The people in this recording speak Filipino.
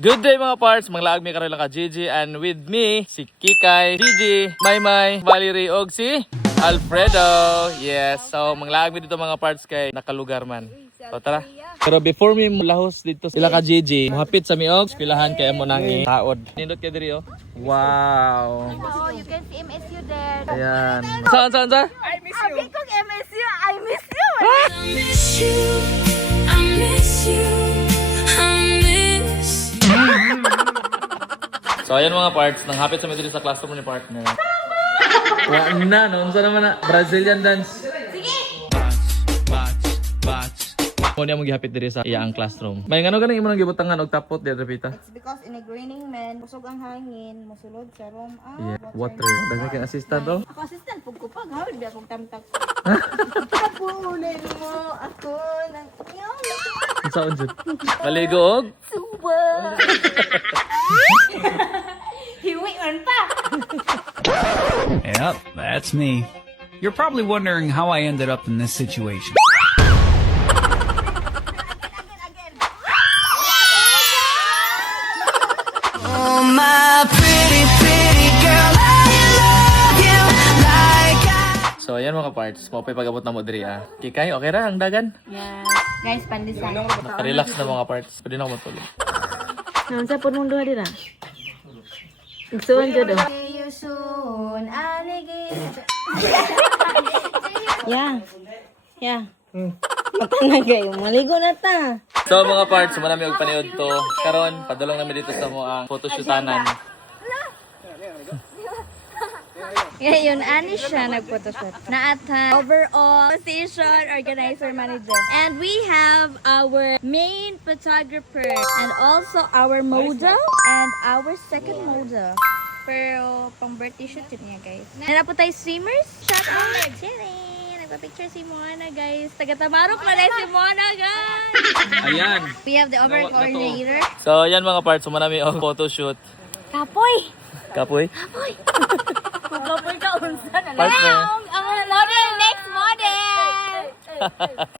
Good day mga parts, mga laag may karoon ka Gigi and with me si Kikay, Gigi, Maymay, Valerie og si Alfredo. Yes, so mga laag mi dito mga parts kay nakalugar man. So tara. Pero before mi lahos dito sila ka Gigi, mohapit sa mi og pilahan kay amo nang taod. Nindot kay diri oh. Wow. Oh, you can see MSU there. Ayan. Saan? I miss you. Kung MSU, I miss you. I miss you, I miss you, I miss you. So ayan mga parts, nang hapit sa mi diri sa classroom ni partner. Wa na, no? Unsa naman na Brazilian dance. Mo niya mo gihapit diri sa iyang classroom. May ngano ganing imo nang gibutangan og tapot diri Pita? It's because in a graining man, busog ang hangin, musulod sa room. Yeah, water. Daghan kay assistant oh. Ako assistant, pagkupag, hawid ba akong tamtak. Kapunin mo ako ng iyong Unsa unjud? Maligo og suba. Hiwi man pa. Yep, that's me. You're probably wondering how I ended up in this situation. Oh, my pretty, pretty girl, I love you like I... So ayan mga parts, mo pay pag-abot na mo diri ah. Kikay, okay ra ang dagan? Yeah. Guys, pandisan. Naka-relax na mga parts. Pwede na ako matulog. Unsa po nung duha dira? Igsuon jud oh. See you soon, alligator. Yeah. Mata na kayo, maligo na ta. So mga parts, manami og paniod to. Karon padulong namin dito sa mo ang photoshootanan. Ngayon, ani siya nagphotoshoot. Naatan overall position organizer manager. And we have our main photographer and also our model and our second model. Pero pang birthday shoot yun niya guys. Nara po tayo swimmers. Shout out! Chilling! Nagpa-picture si Mona guys. Taga-Tamarok na rin si Mona guys! Ayan. We have the overall coordinator. So ayan mga parts, manami og photoshoot. Kapoy! Kapoy. Kapoy ka unsa na lang. Partner. Ang model! Next model!